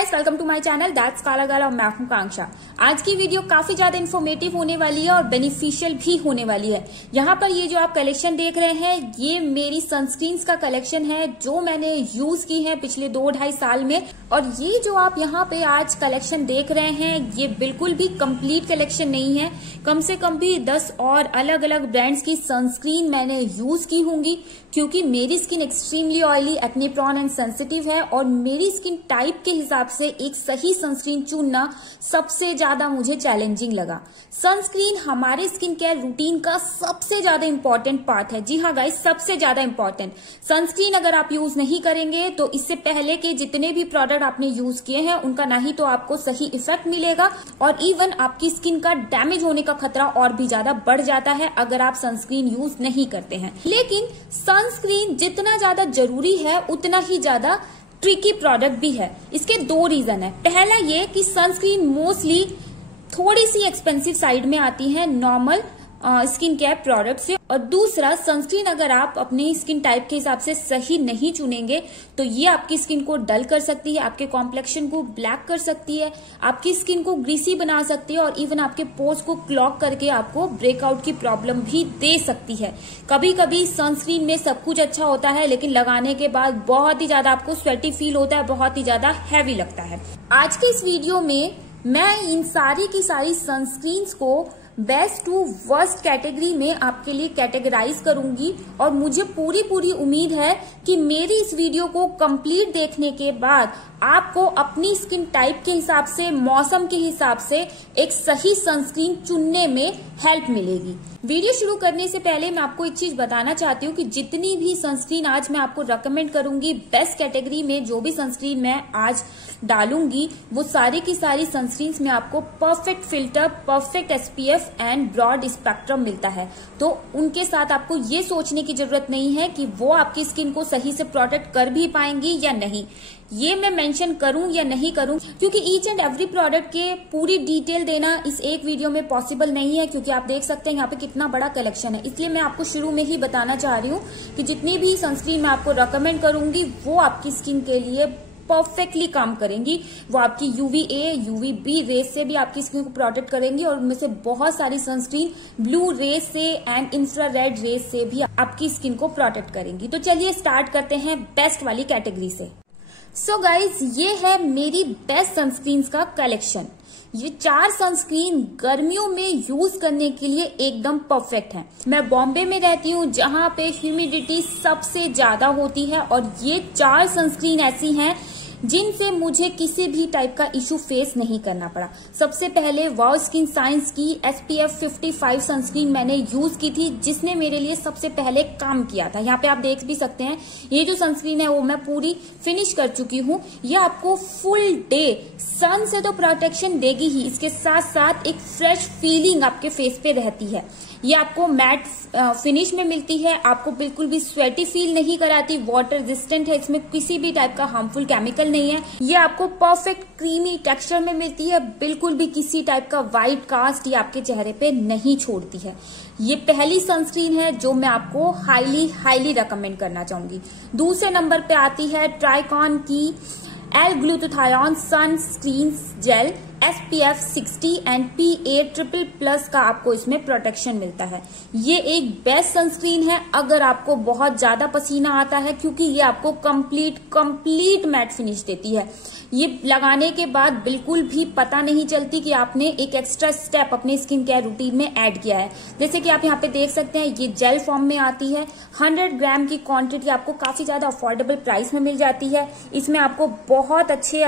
Guys, welcome to my channel that's Kala Gala और मैं हूं कांक्षा। आज की वीडियो काफी ज्यादा इन्फॉर्मेटिव होने वाली है और बेनिफिशियल भी होने वाली है। यहाँ पर ये जो आप कलेक्शन देख रहे हैं ये मेरी सनस्क्रीन्स का कलेक्शन है जो मैंने यूज की है पिछले 2-2.5 साल में। और ये जो आप यहाँ पे आज कलेक्शन देख रहे हैं ये बिल्कुल भी कंप्लीट कलेक्शन नहीं है। कम से कम भी 10 और अलग अलग ब्रांड्स की सनस्क्रीन मैंने यूज की होंगी क्योंकि मेरी skin extremely oily, acne prone and sensitive है और मेरी स्किन टाइप के हिसाब से एक सही सनस्क्रीन चुनना सबसे ज्यादा मुझे चैलेंजिंग लगा। सनस्क्रीन हमारे स्किन केयर रूटीन का सबसे ज्यादा इंपॉर्टेंट पार्ट है। जी हाँ गाइस, सबसे ज्यादा इंपॉर्टेंट। सनस्क्रीन अगर आप यूज नहीं करेंगे तो इससे पहले के जितने भी प्रोडक्ट आपने यूज किए हैं उनका ना ही तो आपको सही इफेक्ट मिलेगा और इवन आपकी स्किन का डैमेज होने का खतरा और भी ज्यादा बढ़ जाता है अगर आप सनस्क्रीन यूज नहीं करते हैं। लेकिन सनस्क्रीन जितना ज्यादा जरूरी है उतना ही ज्यादा ट्रिकी प्रोडक्ट भी है। इसके 2 रीजन है। पहला ये कि सनस्क्रीन मोस्टली थोड़ी सी एक्सपेंसिव साइड में आती है नॉर्मल स्किन केयर प्रोडक्ट से, और दूसरा सनस्क्रीन अगर आप अपनी स्किन टाइप के हिसाब से सही नहीं चुनेंगे तो ये आपकी स्किन को डल कर सकती है, आपके कॉम्प्लेक्शन को ब्लैक कर सकती है, आपकी स्किन को ग्रीसी बना सकती है और इवन आपके पोर्स को क्लॉग करके आपको ब्रेकआउट की प्रॉब्लम भी दे सकती है। कभी कभी सनस्क्रीन में सब कुछ अच्छा होता है लेकिन लगाने के बाद बहुत ही ज्यादा आपको स्वेटी फील होता है, बहुत ही ज्यादा हैवी लगता है। आज के इस वीडियो में मैं इन सारी की सारी सनस्क्रीन्स को बेस्ट टू वर्स्ट कैटेगरी में आपके लिए कैटेगराइज करूंगी और मुझे पूरी उम्मीद है कि मेरी इस वीडियो को कंप्लीट देखने के बाद आपको अपनी स्किन टाइप के हिसाब से, मौसम के हिसाब से एक सही सनस्क्रीन चुनने में हेल्प मिलेगी। वीडियो शुरू करने से पहले मैं आपको एक चीज बताना चाहती हूँ कि जितनी भी सनस्क्रीन आज मैं आपको रेकमेंड करूंगी बेस्ट कैटेगरी में, जो भी सनस्क्रीन मैं आज डालूंगी वो सारी की सारी सनस्क्रीन में आपको perfect filter, perfect SPF and broad spectrum मिलता है। तो उनके साथ आपको ये सोचने की जरूरत नहीं है कि वो आपकी स्किन को सही से प्रोटेक्ट कर भी पाएंगी या नहीं। ये मैं मेंशन करूं या नहीं करूं क्योंकि ईच एंड एवरी प्रोडक्ट के पूरी डिटेल देना इस एक वीडियो में पॉसिबल नहीं है क्योंकि आप देख सकते हैं यहाँ पे कितना बड़ा कलेक्शन है। इसलिए मैं आपको शुरू में ही बताना चाह रही हूँ कि जितनी भी सनस्क्रीन मैं आपको रेकमेंड करूंगी वो आपकी स्किन के लिए परफेक्टली काम करेंगी। वो आपकी UVA, UVB रेस से भी आपकी स्किन को प्रोटेक्ट करेंगी और उनमें से बहुत सारी सनस्क्रीन ब्लू रेस से एंड इंफ्रारेड रेस से भी आपकी स्किन को प्रोटेक्ट करेंगी। तो चलिए स्टार्ट करते हैं बेस्ट वाली कैटेगरी से। सो गाइज, ये है मेरी बेस्ट सनस्क्रीन का कलेक्शन। ये 4 सनस्क्रीन गर्मियों में यूज करने के लिए एकदम परफेक्ट है। मैं बॉम्बे में रहती हूँ जहाँ पे ह्यूमिडिटी सबसे ज्यादा होती है और ये 4 सनस्क्रीन ऐसी हैं जिनसे मुझे किसी भी टाइप का इशू फेस नहीं करना पड़ा। सबसे पहले वाव स्किन साइंस की SPF 55 सनस्क्रीन मैंने यूज की थी जिसने मेरे लिए सबसे पहले काम किया था। यहाँ पे आप देख भी सकते हैं ये जो सनस्क्रीन है वो मैं पूरी फिनिश कर चुकी हूँ। ये आपको फुल डे सन से तो प्रोटेक्शन देगी ही, इसके साथ साथ एक फ्रेश फीलिंग आपके फेस पे रहती है। ये आपको मैट फिनिश में मिलती है, आपको बिल्कुल भी स्वेटी फील नहीं कराती, वाटर रेजिस्टेंट है, इसमें किसी भी टाइप का हार्मफुल केमिकल नहीं है। ये आपको परफेक्ट क्रीमी टेक्सचर में मिलती है, बिल्कुल भी किसी टाइप का व्हाइट कास्ट ये आपके चेहरे पे नहीं छोड़ती है। ये पहली सनस्क्रीन है जो मैं आपको हाईली रेकमेंड करना चाहूंगी। दूसरे नंबर पे आती है ट्राइकॉन की L-glutathione sunscreen gel SPF 60 and PA++ का आपको इसमें प्रोटेक्शन मिलता है। ये एक बेस्ट सनस्क्रीन है अगर आपको बहुत ज्यादा पसीना आता है क्योंकि ये आपको कंप्लीट मैट फिनिश देती है। ये लगाने के बाद बिल्कुल भी पता नहीं चलती कि आपने एक एक्स्ट्रा स्टेप अपने स्किन केयर रूटीन में ऐड किया है। जैसे कि आप यहाँ पे देख सकते हैं ये जेल फॉर्म में आती है। 100 ग्राम की क्वांटिटी आपको काफी ज्यादा अफोर्डेबल प्राइस में मिल जाती है। इसमें आपको बहुत अच्छे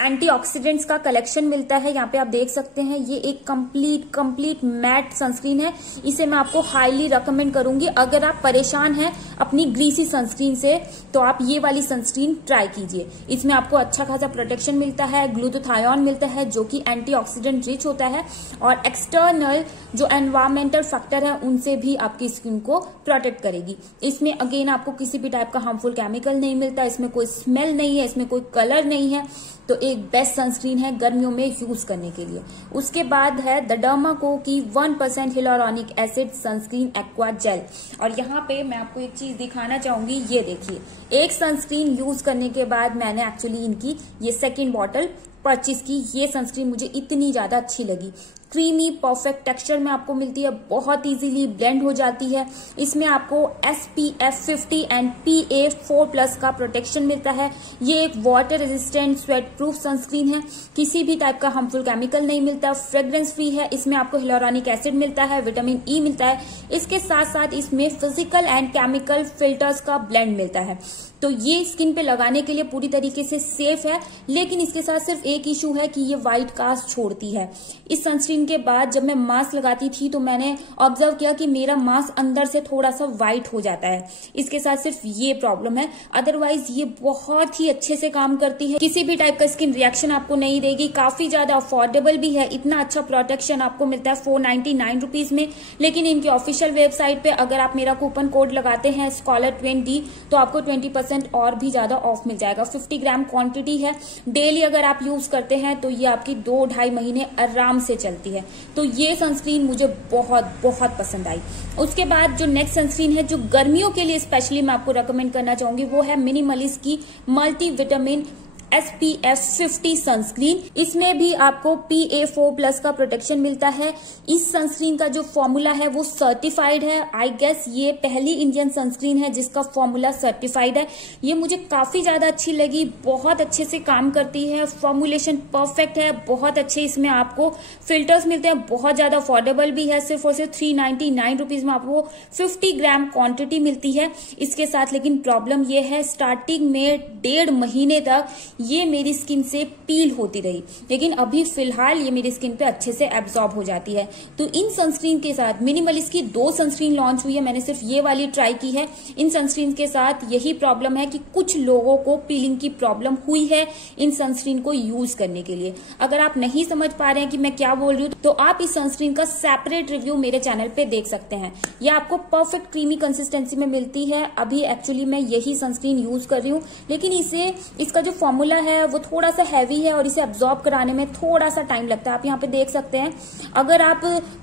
एंटीऑक्सीडेंट्स का कलेक्शन मिलता है। यहाँ पे आप देख सकते हैं ये एक कंप्लीट मैट सनस्क्रीन है। इसे मैं आपको हाईली रेकमेंड करूंगी। अगर आप परेशान हैं अपनी ग्रीसी सनस्क्रीन से तो आप ये वाली सनस्क्रीन ट्राई कीजिए। इसमें आपको अच्छा खासा प्रोटेक्शन मिलता है, ग्लूटाथियोन मिलता है जो कि एंटीऑक्सीडेंट रिच होता है और एक्सटर्नल जो एनवायरमेंटल फैक्टर है उनसे भी आपकी स्किन को प्रोटेक्ट करेगी। इसमें अगेन आपको किसी भी टाइप का हार्मफुल केमिकल नहीं मिलता, इसमें कोई स्मेल नहीं है, इसमें कोई कलर नहीं है। तो एक बेस्ट सनस्क्रीन है गर्मियों में यूज करने के लिए। उसके बाद है द डर्माको की 1% hyaluronic acid sunscreen aqua jail. और यहाँ पे मैं आपको एक चीज दिखाना चाहूंगी, ये देखिए, एक सनस्क्रीन यूज करने के बाद मैंने एक्चुअली इनकी ये सेकेंड बॉटल परचेज की। ये सनस्क्रीन मुझे इतनी ज्यादा अच्छी लगी। क्रीमी परफेक्ट टेक्सचर में आपको मिलती है, बहुत इजीली ब्लेंड हो जाती है। इसमें आपको SPF 50 एंड PA4+ का प्रोटेक्शन मिलता है। ये एक water resistant sweat proof sunscreen है, किसी भी टाइप का हार्मफुल केमिकल नहीं मिलता, फ्रेग्रेंस फ्री है। इसमें आपको हिलोरानिक एसिड मिलता है, विटामिन E मिलता है। इसके साथ साथ इसमें फिजिकल एंड केमिकल फिल्टर्स का ब्लेंड मिलता है। तो ये स्किन पे लगाने के लिए पूरी तरीके से सेफ है, लेकिन इसके साथ सिर्फ एक इशू है कि ये व्हाइट कास्ट छोड़ती है। इस सनस्क्रीन के बाद जब मैं मास्क लगाती थी तो मैंने ऑब्जर्व किया कि मेरा मास्क अंदर से थोड़ा सा व्हाइट हो जाता है। इसके साथ सिर्फ ये प्रॉब्लम है, अदरवाइज ये बहुत ही अच्छे से काम करती है। किसी भी टाइप का स्किन रिएक्शन आपको नहीं देगी। काफी ज्यादा अफोर्डेबल भी है, इतना अच्छा प्रोटेक्शन आपको मिलता है 499 रुपीज में। लेकिन इनकी ऑफिशियल वेबसाइट पे अगर आप मेरा कूपन कोड लगाते हैं SCHOLAR20 तो आपको 20% और भी ज्यादा ऑफ मिल जाएगा। 50 ग्राम क्वांटिटी है, डेली अगर आप यूज करते हैं तो ये आपकी 2-2.5 महीने आराम से चलती है। तो ये सनस्क्रीन मुझे बहुत बहुत पसंद आई। उसके बाद जो नेक्स्ट सनस्क्रीन है जो गर्मियों के लिए स्पेशली मैं आपको रेकमेंड करना चाहूंगी वो है मिनिमलिस्ट की मल्टी विटामिन SPF 50 सनस्क्रीन। इसमें भी आपको PA4+ का प्रोटेक्शन मिलता है। इस सनस्क्रीन का जो फॉर्मूला है वो सर्टिफाइड है। आई गेस ये पहली इंडियन सनस्क्रीन है जिसका फॉर्मूला सर्टिफाइड है। ये मुझे काफी ज्यादा अच्छी लगी, बहुत अच्छे से काम करती है, फॉर्मुलेशन परफेक्ट है, बहुत अच्छे इसमें आपको फिल्टर्स मिलते हैं, बहुत ज्यादा अफोर्डेबल भी है। सिर्फ और सिर्फ 399 रुपीज में आपको 50 ग्राम क्वांटिटी मिलती है इसके साथ। लेकिन प्रॉब्लम ये है स्टार्टिंग में 1.5 महीने तक ये मेरी स्किन से पील होती रही, लेकिन अभी फिलहाल ये मेरी स्किन पे अच्छे से एब्जॉर्ब हो जाती है। तो इन सनस्क्रीन के साथ मिनिमलिस्ट की 2 सनस्क्रीन लॉन्च हुई है, मैंने सिर्फ ये वाली ट्राई की है। इन सनस्क्रीन के साथ यही प्रॉब्लम है कि कुछ लोगों को पीलिंग की प्रॉब्लम हुई है इन सनस्क्रीन को यूज करने के लिए। अगर आप नहीं समझ पा रहे हैं कि मैं क्या बोल रही हूँ तो आप इस सनस्क्रीन का सेपरेट रिव्यू मेरे चैनल पे देख सकते हैं। यह आपको परफेक्ट क्रीमी कंसिस्टेंसी में मिलती है। अभी एक्चुअली मैं यही सनस्क्रीन यूज कर रही हूँ, लेकिन इसका जो फॉर्मूला है वो थोड़ा सा हैवी है और इसे एब्जॉर्ब कराने में थोड़ा सा टाइम लगता है। आप यहाँ पे देख सकते हैं, अगर आप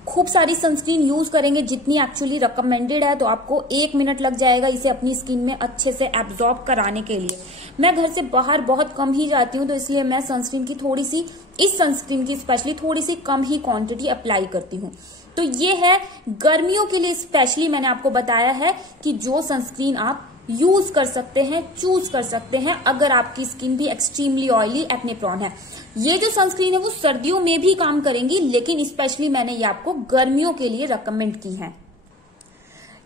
खूब सारी सनस्क्रीन यूज करेंगे जितनी एक्चुअली रिकमेंडेड है तो आपको 1 मिनट लग जाएगा इसे अपनी स्किन में अच्छे से एब्जॉर्ब कराने के लिए। मैं घर से बाहर बहुत कम ही जाती हूँ तो इसलिए मैं सनस्क्रीन की इस सनस्क्रीन की स्पेशली थोड़ी सी कम ही क्वांटिटी अप्लाई करती हूँ। तो ये है गर्मियों के लिए स्पेशली मैंने आपको बताया है कि जो सनस्क्रीन आप यूज कर सकते हैं, चूज कर सकते हैं अगर आपकी स्किन भी एक्सट्रीमली ऑयली एक्ने प्रोन है। ये जो सनस्क्रीन है वो सर्दियों में भी काम करेंगी, लेकिन स्पेशली मैंने ये आपको गर्मियों के लिए रेकमेंड की है।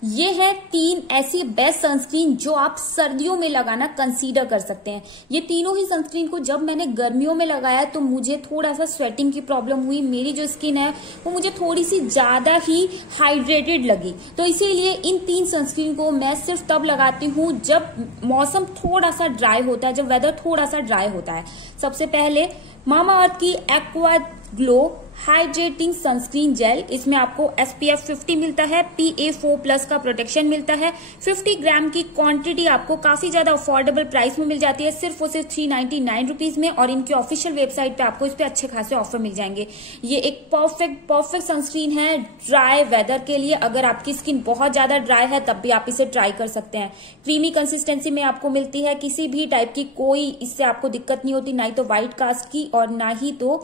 ये है 3 ऐसी बेस्ट सनस्क्रीन जो आप सर्दियों में लगाना कंसीडर कर सकते हैं। ये तीनों ही सनस्क्रीन को जब मैंने गर्मियों में लगाया तो मुझे थोड़ा सा स्वेटिंग की प्रॉब्लम हुई। मेरी जो स्किन है वो मुझे थोड़ी सी ज्यादा ही हाइड्रेटेड लगी, तो इसीलिए इन 3 सनस्क्रीन को मैं सिर्फ तब लगाती हूँ जब मौसम थोड़ा सा ड्राई होता है, जब वेदर थोड़ा सा ड्राई होता है। सबसे पहले मामाअर्थ की aqua glow hydrating sunscreen gel. इसमें आपको SPF 50 मिलता है, PA4+ का प्रोटेक्शन मिलता है। 50 ग्राम की क्वांटिटी आपको काफी ज्यादा अफोर्डेबल प्राइस में मिल जाती है, सिर्फ और सिर्फ 399 रुपीज में। और इनकी ऑफिशियल वेबसाइट पे आपको इस पे अच्छे खासे ऑफर मिल जाएंगे। ये एक परफेक्ट सनस्क्रीन है ड्राई वेदर के लिए। अगर आपकी स्किन बहुत ज्यादा ड्राई है तब भी आप इसे ट्राई कर सकते हैं। क्रीमी कंसिस्टेंसी में आपको मिलती है, किसी भी टाइप की कोई इससे आपको दिक्कत नहीं होती, ना ही तो व्हाइट कास्ट की और ना ही तो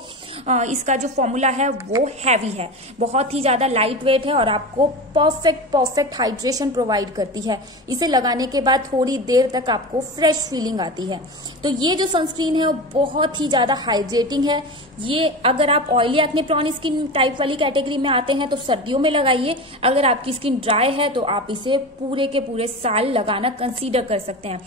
इसका जो फॉर्मूला है वो हैवी है। बहुत ही ज्यादा लाइट वेट है और आपको परफेक्ट हाइड्रेशन प्रोवाइड करती है। इसे लगाने के बाद थोड़ी देर तक आपको फ्रेश फीलिंग आती है। तो ये जो सनस्क्रीन है वो बहुत ही ज्यादा हाइड्रेटिंग है। ये अगर आप oily acne prone skin type वाली कैटेगरी में आते हैं तो सर्दियों में लगाइए। अगर आपकी स्किन ड्राई है तो आप इसे पूरे के पूरे साल लगाना कंसीडर कर सकते हैं।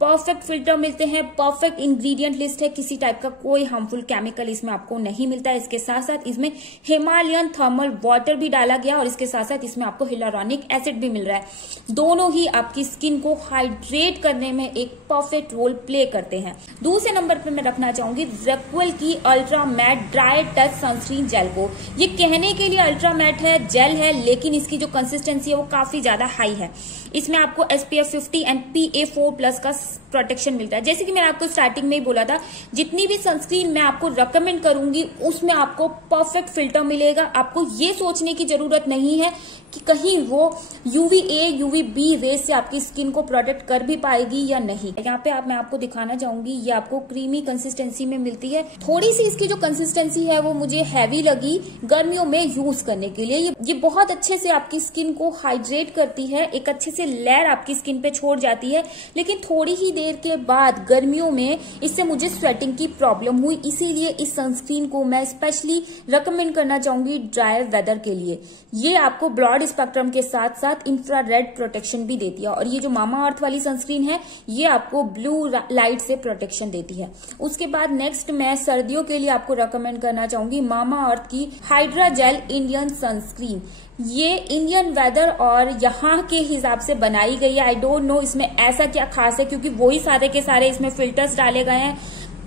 परफेक्ट फिल्टर मिलते हैं, परफेक्ट इंग्रेडिएंट लिस्ट है, किसी टाइप का कोई हार्मफुल केमिकल इसमें आपको नहीं मिलता है। इसके साथ साथ इसमें हिमालयन थर्मल वाटर भी डाला गया और इसके साथ साथ इसमें आपको हिलोरानिक एसिड भी मिल रहा है। दोनों ही आपकी स्किन को हाइड्रेट करने में एक परफेक्ट रोल प्ले करते हैं। दूसरे नंबर पर मैं रखना चाहूंगी रेक्वेल की ultra mat dry touch sunscreen gel को। ये कहने के लिए अल्ट्रा मैट है, जेल है, लेकिन इसकी जो कंसिस्टेंसी है वो काफी ज्यादा हाई है। इसमें आपको SPF 50 एंड PA4+ का प्रोटेक्शन मिलता है। जैसे कि मैंने आपको स्टार्टिंग में ही बोला था, जितनी भी सनस्क्रीन मैं आपको रेकमेंड करूंगी उसमें आपको परफेक्ट फिल्टर मिलेगा। आपको ये सोचने की जरूरत नहीं है कि कहीं वो UVA UVB रेस से आपकी स्किन को प्रोटेक्ट कर भी पाएगी या नहीं। यहाँ पे मैं आपको दिखाना चाहूंगी, ये आपको क्रीमी कंसिस्टेंसी में मिलती है। थोड़ी सी इसकी जो कंसिस्टेंसी है वो मुझे हैवी लगी गर्मियों में यूज करने के लिए। ये बहुत अच्छे से आपकी स्किन को हाइड्रेट करती है, एक अच्छे से लेयर आपकी स्किन पे छोड़ जाती है। लेकिन थोड़ी ही देर के बाद गर्मियों में इससे मुझे स्वेटिंग की प्रॉब्लम हुई, इसीलिए इस सनस्क्रीन को मैं स्पेशली रिकमेंड करना चाहूंगी ड्राई वेदर के लिए। ये आपको ब्रॉड स्पेक्ट्रम के साथ साथ इंफ्रारेड प्रोटेक्शन भी देती है। और ये जो मामा अर्थ वाली सनस्क्रीन है ये आपको ब्लू लाइट से प्रोटेक्शन देती है। उसके बाद नेक्स्ट मैं सर्दियों के लिए आपको रिकमेंड करना चाहूंगी मामा अर्थ की हाइड्रा जेल इंडियन सनस्क्रीन। ये इंडियन वेदर और यहाँ के हिसाब से बनाई गई है। आई डोंट नो इसमें ऐसा क्या खास है, क्योंकि वही सारे के सारे इसमें फिल्टर्स डाले गए हैं।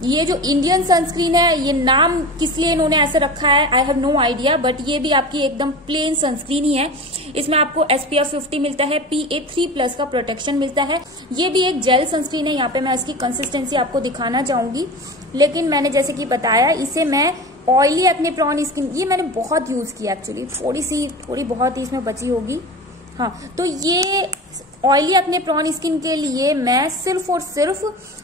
ये जो इंडियन सनस्क्रीन है ये नाम किस लिए इन्होंने ऐसे रखा है I have no idea, but ये भी आपकी एकदम प्लेन सनस्क्रीन ही है। इसमें आपको SPF 50 मिलता है, PA3+ का प्रोटेक्शन मिलता है। ये भी एक जेल सनस्क्रीन है। यहाँ पे मैं इसकी कंसिस्टेंसी आपको दिखाना चाहूंगी, लेकिन मैंने जैसे कि बताया इसे मैं ऑयली एक्ने प्रोन स्किन, ये मैंने बहुत यूज किया एक्चुअली, थोड़ी बहुत ही इसमें बची होगी। हाँ, तो ये ऑयली एक्ने प्रोन स्किन के लिए मैं सिर्फ और सिर्फ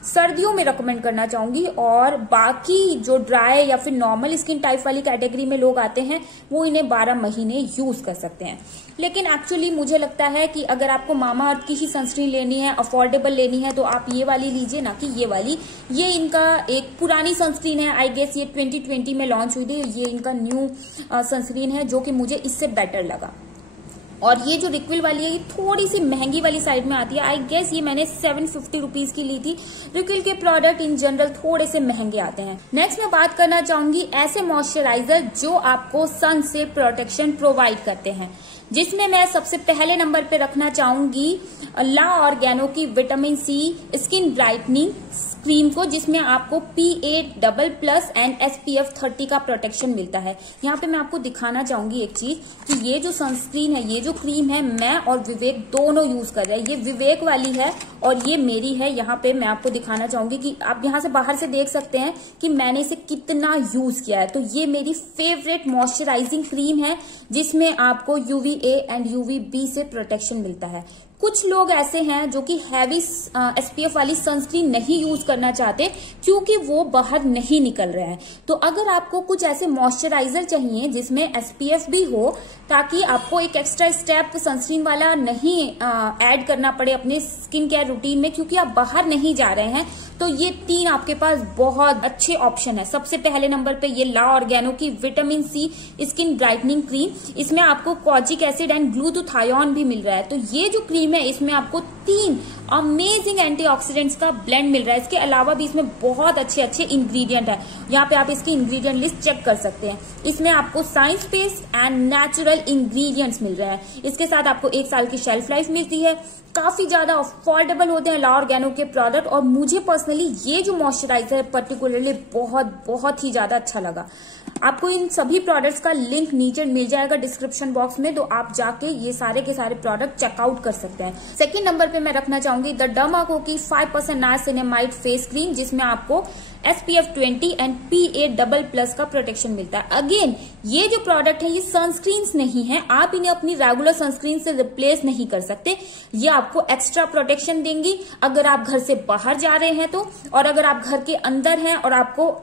सर्दियों में रिकमेंड करना चाहूंगी, और बाकी जो ड्राई या फिर नॉर्मल स्किन टाइप वाली कैटेगरी में लोग आते हैं वो इन्हें 12 महीने यूज कर सकते हैं। लेकिन एक्चुअली मुझे लगता है कि अगर आपको मामा अर्थ की ही सनस्क्रीन लेनी है, अफोर्डेबल लेनी है, तो आप ये वाली लीजिए, ना कि ये वाली। ये इनका एक पुरानी सनस्क्रीन है, आई गेस ये 2020 में लॉन्च हुई थी। ये इनका न्यू सनस्क्रीन है जो कि मुझे इससे बेटर लगा। और ये जो रिक्विल वाली है ये थोड़ी सी महंगी वाली साइड में आती है। आई गेस ये मैंने 750 रुपीज की ली थी। रिक्विल के प्रोडक्ट इन जनरल थोड़े से महंगे आते हैं। नेक्स्ट मैं बात करना चाहूंगी ऐसे मॉइस्चराइजर जो आपको सन से प्रोटेक्शन प्रोवाइड करते हैं, जिसमें मैं सबसे पहले नंबर पे रखना चाहूंगी ला ऑर्गेनो की vitamin C skin brightening cream को, जिसमें आपको PA++ एंड SPF 30 का प्रोटेक्शन मिलता है। यहाँ पे मैं आपको दिखाना चाहूंगी एक चीज कि ये जो सनस्क्रीन है, ये जो क्रीम है, मैं और विवेक दोनों यूज कर रहे हैं। ये विवेक वाली है और ये मेरी है। यहाँ पे मैं आपको दिखाना चाहूंगी कि आप यहाँ से बाहर से देख सकते हैं कि मैंने इसे कितना यूज किया है। तो ये मेरी फेवरेट मॉइस्चराइजिंग क्रीम है जिसमें आपको UVA एंड UVB से प्रोटेक्शन मिलता है। कुछ लोग ऐसे हैं जो कि हैवी SPF वाली सनस्क्रीन नहीं यूज करना चाहते क्योंकि वो बाहर नहीं निकल रहे हैं। तो अगर आपको कुछ ऐसे मॉइस्चराइजर चाहिए जिसमें SPF भी हो, ताकि आपको एक एक्स्ट्रा स्टेप सनस्क्रीन वाला नहीं ऐड करना पड़े अपने स्किन केयर रूटीन में, क्योंकि आप बाहर नहीं जा रहे हैं, तो ये 3 आपके पास बहुत अच्छे ऑप्शन है। सबसे पहले नंबर पे ये ला ऑर्गेनो की vitamin C skin brightening cream. इसमें आपको कॉजिक एसिड एंड ग्लूटाथियोन भी मिल रहा है। तो ये जो क्रीम है इसमें आपको 3 अमेजिंग एंटीऑक्सीडेंट्स का ब्लेंड मिल रहा है। इसके अलावा भी इसमें बहुत अच्छे अच्छे इंग्रेडिएंट है। यहाँ पे आप इसकी इंग्रेडिएंट लिस्ट चेक कर सकते हैं। इसमें आपको science based and natural ingredients मिल रहे हैं। इसके साथ आपको 1 साल की शेल्फ लाइफ मिलती है। काफी ज्यादा अफोर्डेबल होते हैं ला ऑर्गेनो के प्रोडक्ट, और मुझे पर्सनली ये जो मॉइस्चराइजर है पर्टिकुलरली बहुत ही ज्यादा अच्छा लगा। आपको इन सभी प्रोडक्ट्स का लिंक नीचे मिल जाएगा डिस्क्रिप्शन बॉक्स में, तो आप जाके ये सारे के सारे प्रोडक्ट चेकआउट कर सकते हैं। सेकंड नंबर पे मैं रखना चाहूंगी द डर्माको की 5% नाइसिनामाइड फेस क्रीम, जिसमें आपको SPF 20 एंड PA++ का प्रोटेक्शन मिलता है। अगेन ये जो प्रोडक्ट है ये सनस्क्रीन्स नहीं है, आप इन्हें अपनी रेगुलर सनस्क्रीन से रिप्लेस नहीं कर सकते। ये आपको एक्स्ट्रा प्रोटेक्शन देंगी अगर आप घर से बाहर जा रहे हैं तो, और अगर आप घर के अंदर हैं और आपको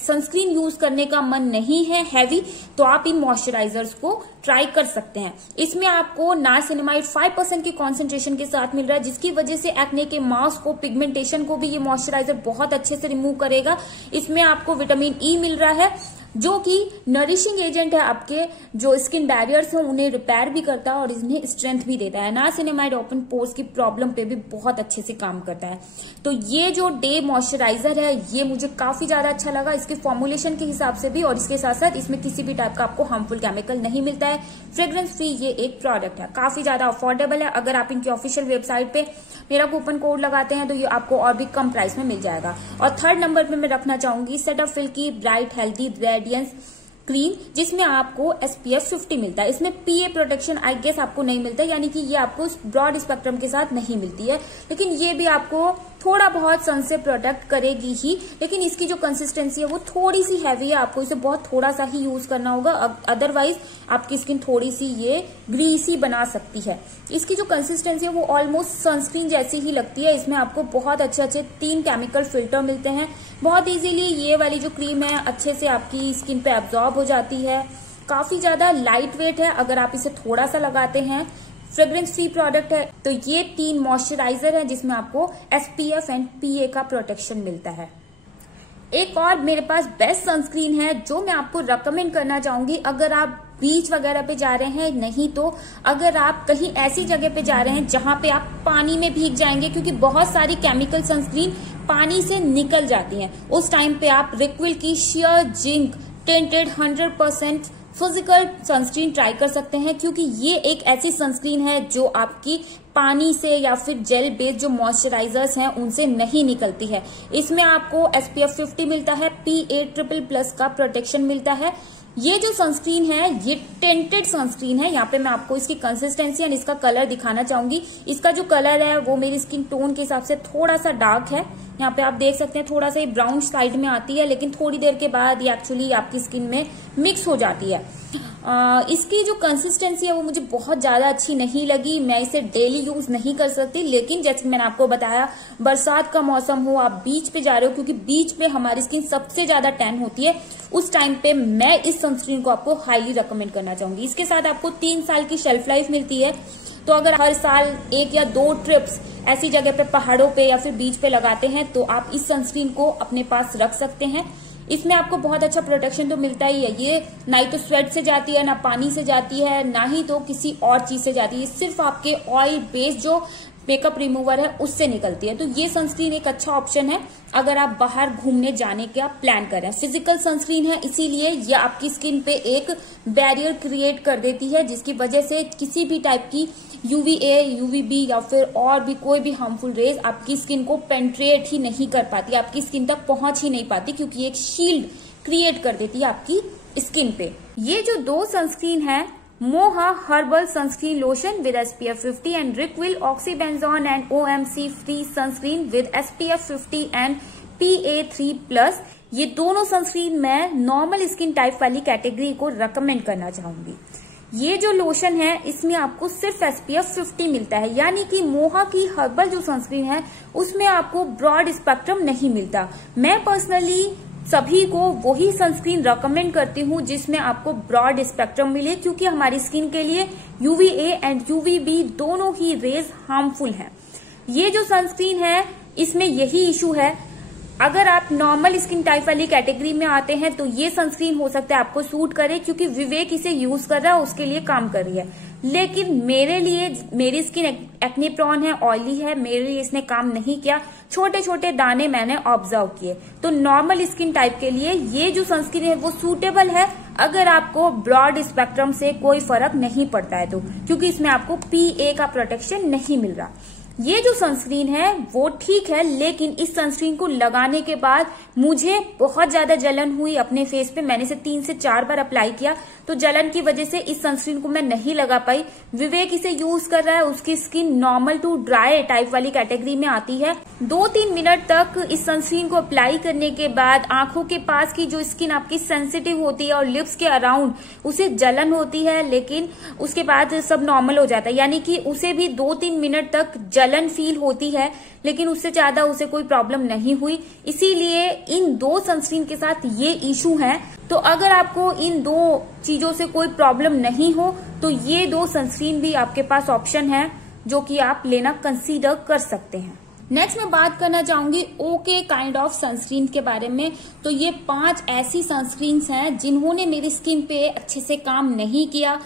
सनस्क्रीन यूज करने का मन नहीं है हैवी, तो आप इन मॉइस्चराइजर्स को ट्राई कर सकते हैं। इसमें आपको नाइसिनामाइड 5% की कॉन्सेंट्रेशन के साथ मिल रहा है, जिसकी वजह से एक्ने के मार्क्स को, पिगमेंटेशन को भी ये मॉइस्चराइजर बहुत अच्छे से रिमूव करेगा। इसमें आपको विटामिन E मिल रहा है जो कि नरिशिंग एजेंट है, आपके जो स्किन बैरियर्स हैं उन्हें रिपेयर भी करता है और इन्हें स्ट्रेंथ भी देता है। नाइसिनामाइड ओपन पोर्स की प्रॉब्लम पे भी बहुत अच्छे से काम करता है। तो ये जो डे मॉइस्चराइजर है ये मुझे काफी ज्यादा अच्छा लगा इसके फॉर्मुलेशन के हिसाब से भी, और इसके साथ साथ इसमें किसी भी टाइप का आपको हार्मफुल केमिकल नहीं मिलता है। फ्रेग्रेंस फ्री ये एक प्रोडक्ट है, काफी ज्यादा अफोर्डेबल है। अगर आप इनकी ऑफिशियल वेबसाइट पे मेरा कूपन कोड लगाते हैं तो ये आपको और भी कम प्राइस में मिल जाएगा। और थर्ड नंबर पे मैं रखना चाहूंगी सेटाफिल की ब्राइट हेल्थी रेडियंस क्रीम, जिसमें आपको SPF 50 मिलता है। इसमें PA प्रोटेक्शन आई गेस आपको नहीं मिलता है, यानी कि ये आपको ब्रॉड स्पेक्ट्रम के साथ नहीं मिलती है, लेकिन ये भी आपको थोड़ा बहुत सन से प्रोटेक्ट करेगी ही, लेकिन इसकी जो कंसिस्टेंसी है वो थोड़ी सी हैवी है, आपको इसे बहुत थोड़ा सा ही यूज करना होगा, अदरवाइज आपकी स्किन थोड़ी सी ये ग्रीसी बना सकती है। इसकी जो कंसिस्टेंसी है वो ऑलमोस्ट सनस्क्रीन जैसी ही लगती है। इसमें आपको बहुत अच्छे 3 केमिकल फिल्टर मिलते हैं। बहुत इजीली ये वाली जो क्रीम है अच्छे से आपकी स्किन पे एब्जॉर्ब हो जाती है। काफी ज्यादा लाइट वेट है अगर आप इसे थोड़ा सा लगाते हैं। फ्रेग्रेंस फ्री प्रोडक्ट है। तो ये 3 मॉइस्चराइजर है जिसमें आपको SPF एंड PA का प्रोटेक्शन मिलता है। एक और मेरे पास बेस्ट सनस्क्रीन है जो मैं आपको रेकमेंड करना चाहूंगी अगर आप बीच वगैरह पे जा रहे हैं, नहीं तो अगर आप कहीं ऐसी जगह पे जा रहे हैं जहां पे आप पानी में भीग जाएंगे, क्योंकि बहुत सारी केमिकल सनस्क्रीन पानी से निकल जाती हैं। उस टाइम पे आप रिक्विल की share zinc tinted 100% physical sunscreen try कर सकते हैं, क्योंकि ये एक ऐसी सनस्क्रीन है जो आपकी पानी से या फिर जेल बेस्ड जो मॉइस्चराइजर्स हैं उनसे नहीं निकलती है। इसमें आपको SPF 50 मिलता है, PA++ का प्रोटेक्शन मिलता है। ये जो सनस्क्रीन है ये टेंटेड सनस्क्रीन है। यहाँ पे मैं आपको इसकी कंसिस्टेंसी एंड इसका कलर दिखाना चाहूंगी। इसका जो कलर है वो मेरी स्किन टोन के हिसाब से थोड़ा सा डार्क है। यहाँ पे आप देख सकते हैं थोड़ा सा ये ब्राउन साइड में आती है, लेकिन थोड़ी देर के बाद ये एक्चुअली आपकी स्किन में मिक्स हो जाती है। इसकी जो कंसिस्टेंसी है वो मुझे बहुत ज्यादा अच्छी नहीं लगी। मैं इसे डेली यूज नहीं कर सकती, लेकिन जैसे मैंने आपको बताया बरसात का मौसम हो, आप बीच पे जा रहे हो, क्योंकि बीच पे हमारी स्किन सबसे ज्यादा टैन होती है, उस टाइम पे मैं इस सनस्क्रीन को आपको हाईली रिकमेंड करना चाहूंगी। इसके साथ आपको 3 साल की शेल्फ लाइफ मिलती है। तो अगर हर साल 1 या 2 ट्रिप्स ऐसी जगह पे पहाड़ों पे या फिर बीच पे लगाते हैं तो आप इस सनस्क्रीन को अपने पास रख सकते हैं। इसमें आपको बहुत अच्छा प्रोटेक्शन तो मिलता ही है। ये ना तो स्वेट से जाती है, ना पानी से जाती है, ना ही तो किसी और चीज से जाती है। सिर्फ आपके ऑयल बेस्ड जो मेकअप रिमूवर है उससे निकलती है। तो ये सनस्क्रीन एक अच्छा ऑप्शन है अगर आप बाहर घूमने जाने का प्लान कर रहे हैं। फिजिकल सनस्क्रीन है, इसीलिए ये आपकी स्किन पे एक बैरियर क्रिएट कर देती है, जिसकी वजह से किसी भी टाइप की UVA, UVB या फिर और भी कोई भी हार्मफुल रेज आपकी स्किन को पेंट्रेट ही नहीं कर पाती, आपकी स्किन तक पहुंच ही नहीं पाती, क्योंकि एक शील्ड क्रिएट कर देती है आपकी स्किन पे। ये जो 2 सनस्क्रीन है, Moha herbal sunscreen lotion with SPF 50 and Re'equil oxybenzone and OMC free sunscreen with SPF 50 and PA++, ये दोनों सनस्क्रीन मैं नॉर्मल स्किन टाइप वाली कैटेगरी को रेकमेंड करना चाहूंगी। ये जो लोशन है इसमें आपको सिर्फ SPF 50 मिलता है, यानी कि मोहा की हर्बल जो सनस्क्रीन है उसमें आपको ब्रॉड स्पेक्ट्रम नहीं मिलता। मैं पर्सनली सभी को वही सनस्क्रीन रेकमेंड करती हूँ जिसमें आपको ब्रॉड स्पेक्ट्रम मिले, क्योंकि हमारी स्किन के लिए UVA एंड UVB दोनों ही रेज हार्मफुल हैं। ये जो सनस्क्रीन है इसमें यही इशू है। अगर आप नॉर्मल स्किन टाइप वाली कैटेगरी में आते हैं तो ये सनस्क्रीन हो सकता है आपको सूट करे, क्योंकि विवेक इसे यूज कर रहा है, उसके लिए काम कर रही है। लेकिन मेरे लिए, मेरी स्किन एक्ने प्रोन है, ऑयली है, मेरे लिए इसने काम नहीं किया। छोटे छोटे दाने मैंने ऑब्जर्व किए। तो नॉर्मल स्किन टाइप के लिए ये जो सनस्क्रीन है वो सूटेबल है अगर आपको ब्रॉड स्पेक्ट्रम से कोई फर्क नहीं पड़ता है तो, क्योंकि इसमें आपको PA का प्रोटेक्शन नहीं मिल रहा। ये जो सनस्क्रीन है वो ठीक है, लेकिन इस सनस्क्रीन को लगाने के बाद मुझे बहुत ज्यादा जलन हुई अपने फेस पे। मैंने इसे 3 से 4 बार अप्लाई किया, तो जलन की वजह से इस सनस्क्रीन को मैं नहीं लगा पाई। विवेक इसे यूज कर रहा है, उसकी skin normal to dry type वाली कैटेगरी में आती है। 2-3 मिनट तक इस सनस्क्रीन को अप्लाई करने के बाद आंखों के पास की जो स्किन आपकी सेंसिटिव होती है और लिप्स के अराउंड उसे जलन होती है, लेकिन उसके बाद सब नॉर्मल हो जाता है। यानी कि उसे भी 2-3 मिनट तक जलन फील होती है, लेकिन उससे ज्यादा उसे कोई प्रॉब्लम नहीं हुई। इसीलिए इन 2 सनस्क्रीन के साथ ये इशू है। तो अगर आपको इन 2 चीजों से कोई प्रॉब्लम नहीं हो तो ये 2 सनस्क्रीन भी आपके पास ऑप्शन है जो कि आप लेना कंसीडर कर सकते हैं। नेक्स्ट मैं बात करना चाहूंगी ओके काइंड ऑफ सनस्क्रीन के बारे में। तो ये 5 ऐसी सनस्क्रीन्स हैं जिन्होंने मेरी स्किन पे अच्छे से काम नहीं किया।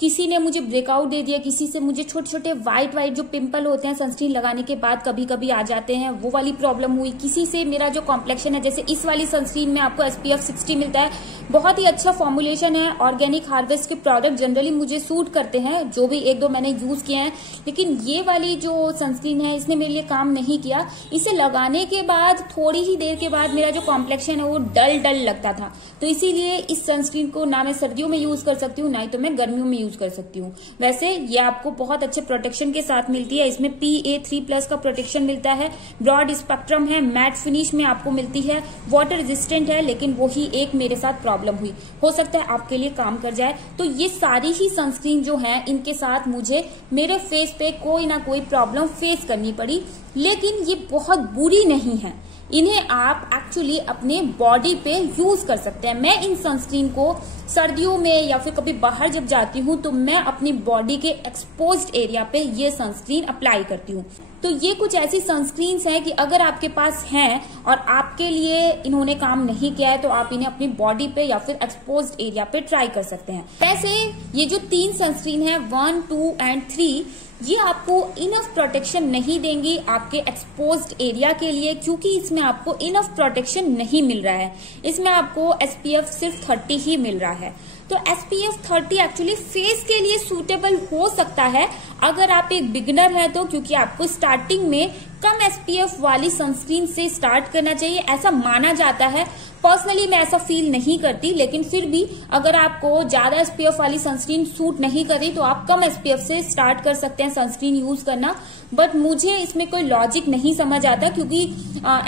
किसी ने मुझे ब्रेकआउट दे दिया, किसी से मुझे छोटे छोटे व्हाइट जो पिंपल होते हैं सनस्क्रीन लगाने के बाद कभी कभी आ जाते हैं, वो वाली प्रॉब्लम हुई। किसी से मेरा जो कॉम्प्लेक्शन है, जैसे इस वाली सनस्क्रीन में आपको SPF 60 मिलता है, बहुत ही अच्छा फॉर्मुलेशन है। ऑर्गेनिक हार्वेस्ट के प्रोडक्ट जनरली मुझे सूट करते हैं, जो भी 1-2 मैंने यूज किए हैं, लेकिन ये वाली जो सनस्क्रीन है इसने मेरे लिए काम नहीं किया। इसे लगाने के बाद थोड़ी ही देर के बाद मेरा जो कॉम्प्लेक्शन है वो डल लगता था। तो इसीलिए इस सनस्क्रीन को ना मैं सर्दियों में यूज कर सकती हूँ, ना ही तो मैं गर्मियों में यूज कर सकती हूँ। वैसे ये आपको बहुत अच्छे प्रोटेक्शन के साथ मिलती है। इसमें PA3+ का प्रोटेक्शन मिलता है, ब्रॉड स्पेक्ट्रम है, मैट फिनिश में आपको मिलती है, वाटर रेजिस्टेंट है, लेकिन वही एक मेरे साथ प्रॉब्लम हुई, हो सकता है आपके लिए काम कर जाए। तो ये सारी ही सनस्क्रीन जो है इनके साथ मुझे मेरे फेस पे कोई ना कोई प्रॉब्लम फेस करनी पड़ी, लेकिन ये बहुत बुरी नहीं है। इन्हें आप एक्चुअली अपने बॉडी पे यूज कर सकते हैं। मैं इन सनस्क्रीन को सर्दियों में या फिर कभी बाहर जब जाती हूँ तो मैं अपनी बॉडी के एक्सपोज्ड एरिया पे ये सनस्क्रीन अप्लाई करती हूँ। तो ये कुछ ऐसी सनस्क्रीन्स हैं कि अगर आपके पास हैं और आपके लिए इन्होंने काम नहीं किया है तो आप इन्हें अपनी बॉडी पे या फिर एक्सपोज्ड एरिया पे ट्राई कर सकते हैं। वैसे ये जो 3 सनस्क्रीन है 1, 2 एंड 3, ये आपको इनफ प्रोटेक्शन नहीं देंगी आपके एक्सपोज्ड एरिया के लिए, क्योंकि इसमें आपको इनफ प्रोटेक्शन नहीं मिल रहा है। इसमें आपको SPF सिर्फ 30 ही मिल रहा है। तो SPF 30 एक्चुअली फेस के लिए सूटेबल हो सकता है अगर आप एक बिगिनर हैं तो, क्योंकि आपको स्टार्टिंग में कम SPF वाली सनस्क्रीन से स्टार्ट करना चाहिए, ऐसा माना जाता है। पर्सनली मैं ऐसा फील नहीं करती, लेकिन फिर भी अगर आपको ज्यादा SPF वाली सनस्क्रीन सूट नहीं करी तो आप कम SPF से स्टार्ट कर सकते हैं सनस्क्रीन यूज करना। बट मुझे इसमें कोई लॉजिक नहीं समझ आता, क्योंकि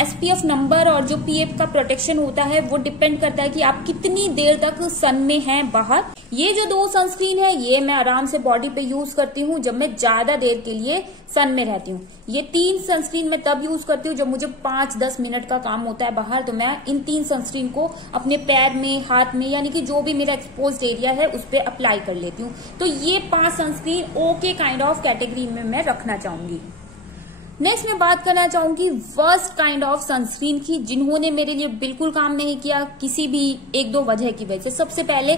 SPF नंबर और जो PF का प्रोटेक्शन होता है वो डिपेंड करता है कि आप कितनी देर तक सन में हैं बाहर। ये जो 2 सनस्क्रीन है ये मैं आराम से बॉडी पे यूज करती हूँ जब मैं ज्यादा देर के लिए सन में रहती हूँ। ये 3 सनस्क्रीन मैं तब यूज करती हूँ जब मुझे 5-10 मिनट का काम होता है बाहर, तो मैं इन 3 सनस्क्रीन को अपने पैर में, हाथ में, यानी कि जो भी मेरा एक्सपोज्ड एरिया है उस पर अप्लाई कर लेती हूँ। तो ये 5 sunscreen okay kind of category में मैं रखना चाहूंगी। नेक्स्ट मैं बात करना चाहूंगी वर्स्ट काइंड ऑफ सनस्क्रीन की, जिन्होंने मेरे लिए बिल्कुल काम नहीं किया किसी भी 1-2 वजह की वजह से। सबसे पहले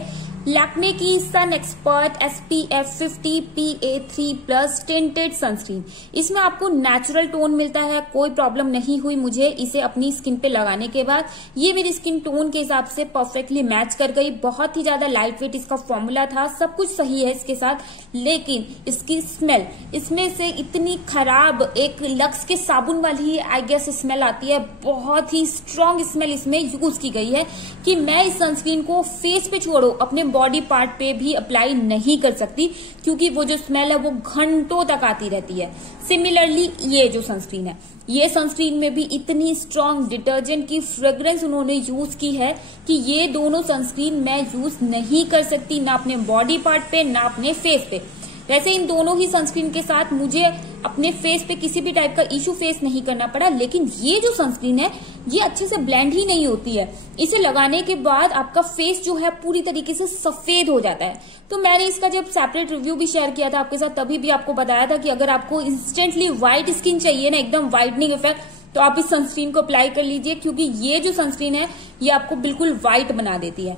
लैक्मे की sun expert SPF 50 PA3+ tinted sunscreen. इसमें आपको नेचुरल टोन मिलता है, कोई प्रॉब्लम नहीं हुई मुझे इसे अपनी स्किन पे लगाने के बाद। ये मेरी स्किन टोन के हिसाब से परफेक्टली मैच कर गई। बहुत ही ज्यादा लाइट वेट इसका फॉर्मूला था, सब कुछ सही है इसके साथ, लेकिन इसकी स्मेल, इसमें से इतनी खराब एक लक्स के साबुन वाली आई गेस स्मेल आती है। बहुत ही स्ट्रॉन्ग स्मेल इसमें यूज की गई है कि मैं इस सनस्क्रीन को फेस पे छोड़ो अपने बॉडी पार्ट पे भी अप्लाई नहीं कर सकती, क्योंकि वो जो स्मेल है वो घंटों तक आती रहती है। सिमिलरली ये जो सनस्क्रीन है, ये सनस्क्रीन में भी इतनी स्ट्रॉन्ग डिटर्जेंट की फ्रेग्रेंस उन्होंने यूज की है कि ये दोनों सनस्क्रीन मैं यूज नहीं कर सकती, ना अपने बॉडी पार्ट पे ना अपने फेस पे। वैसे इन दोनों ही सनस्क्रीन के साथ मुझे अपने फेस पे किसी भी टाइप का इशू फेस नहीं करना पड़ा, लेकिन ये जो सनस्क्रीन है ये अच्छे से ब्लेंड ही नहीं होती है। इसे लगाने के बाद आपका फेस जो है पूरी तरीके से सफेद हो जाता है। तो मैंने इसका जब सेपरेट रिव्यू भी शेयर किया था आपके साथ, तभी भी आपको बताया था कि अगर आपको इंस्टेंटली व्हाइट स्किन चाहिए ना, एकदम व्हाइटनिंग इफेक्ट, तो आप इस सनस्क्रीन को अप्लाई कर लीजिए, क्योंकि ये जो सनस्क्रीन है ये आपको बिल्कुल व्हाइट बना देती है।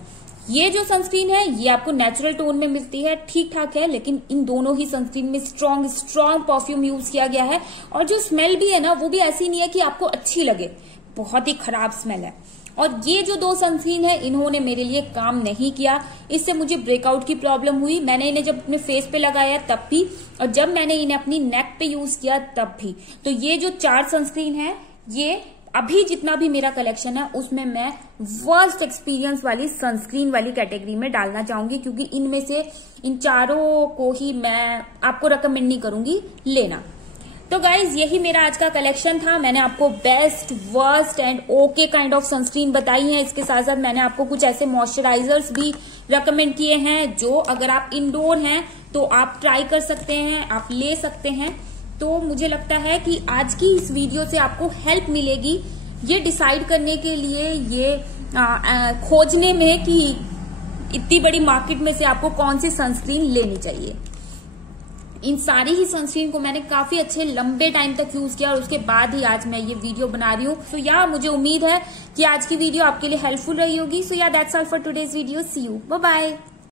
ये जो सनस्क्रीन है ये आपको नेचुरल टोन में मिलती है, ठीक ठाक है, लेकिन इन दोनों ही सनस्क्रीन में स्ट्रॉन्ग परफ्यूम यूज किया गया है। और जो स्मेल भी है ना वो भी ऐसी नहीं है कि आपको अच्छी लगे, बहुत ही खराब स्मेल है। और ये जो 2 सनस्क्रीन है इन्होंने मेरे लिए काम नहीं किया। इससे मुझे ब्रेकआउट की प्रॉब्लम हुई, मैंने इन्हें जब अपने फेस पे लगाया तब भी, और जब मैंने इन्हें अपनी नेक पे यूज किया तब भी। तो ये जो 4 सनस्क्रीन है ये अभी जितना भी मेरा कलेक्शन है उसमें मैं वर्स्ट एक्सपीरियंस वाली सनस्क्रीन वाली कैटेगरी में डालना चाहूंगी, क्योंकि इनमें से इन चारों को ही मैं आपको रिकमेंड नहीं करूंगी लेना। तो गाइज यही मेरा आज का कलेक्शन था। मैंने आपको best, worst and okay kind of sunscreen बताई है। इसके साथ साथ मैंने आपको कुछ ऐसे मॉइस्चराइजर्स भी रिकमेंड किए हैं जो अगर आप इंडोर हैं तो आप ट्राई कर सकते हैं, आप ले सकते हैं। तो मुझे लगता है कि आज की इस वीडियो से आपको हेल्प मिलेगी ये डिसाइड करने के लिए, ये खोजने में कि इतनी बड़ी मार्केट में से आपको कौन सी सनस्क्रीन लेनी चाहिए। इन सारी ही सनस्क्रीन को मैंने काफी अच्छे लंबे टाइम तक यूज किया और उसके बाद ही आज मैं ये वीडियो बना रही हूँ। सो या मुझे उम्मीद है कि आज की वीडियो आपके लिए हेल्पफुल रही होगी। So yeah that's all for today's video. See you, bye bye.